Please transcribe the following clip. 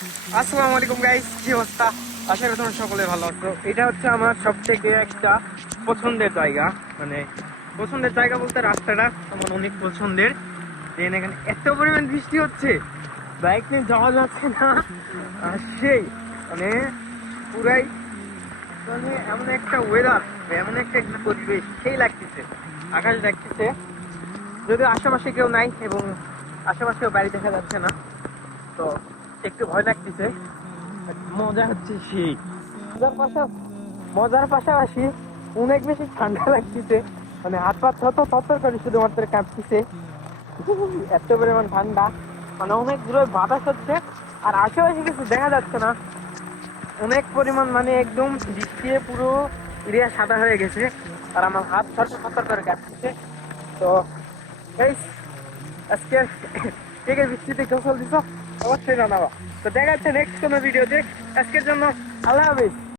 আসসালামু আলাইকুম গাইস, কি অবস্থা? আশা করি তোমরা সকলে ভালো আছো। এটা হচ্ছে আমার সব থেকে একটা পছন্দের জায়গা। মানে পছন্দের জায়গা বলতে রাস্তাটা আমার অনেক পছন্দের। দেন এখানে এত পরিমাণ বৃষ্টি হচ্ছে, বাইক নিয়ে যাওয়া যাচ্ছে না। আর সেই মানে পুরাই মানে এমন একটা ওয়েদার, এমন একটা পরিবেশ সেই লাগতেছে। আকাশ দেখতেছে, যদিও আশেপাশে কেউ নাই এবং আশেপাশেও বাড়ি দেখা যাচ্ছে না, তো একটু ভয় লাগতেছে। মজা হচ্ছে সেই মজার পাশাপাশি অনেক বেশি ঠান্ডা লাগতেছে। মানে হাত পা থর করে শুধুমাত্র কাঁপতেছে, এত পরিমাণ ঠান্ডা। মানে অনেক দূরে বাতাস হচ্ছে আর আশেপাশে কিছু দেখা যাচ্ছে না। অনেক পরিমাণ মানে একদম বৃষ্টিতে পুরো এরিয়া সাদা হয়ে গেছে আর আমার হাত থর করে কাঁপতেছে। তো এই আজকে থেকে বৃষ্টিতে গোসল দিছ অবশ্যই জানাবা। তো দেখা যাচ্ছে নেক্সট কোনো ভিডিওতে। আজকের জন্য আল্লাহ হাফিজ।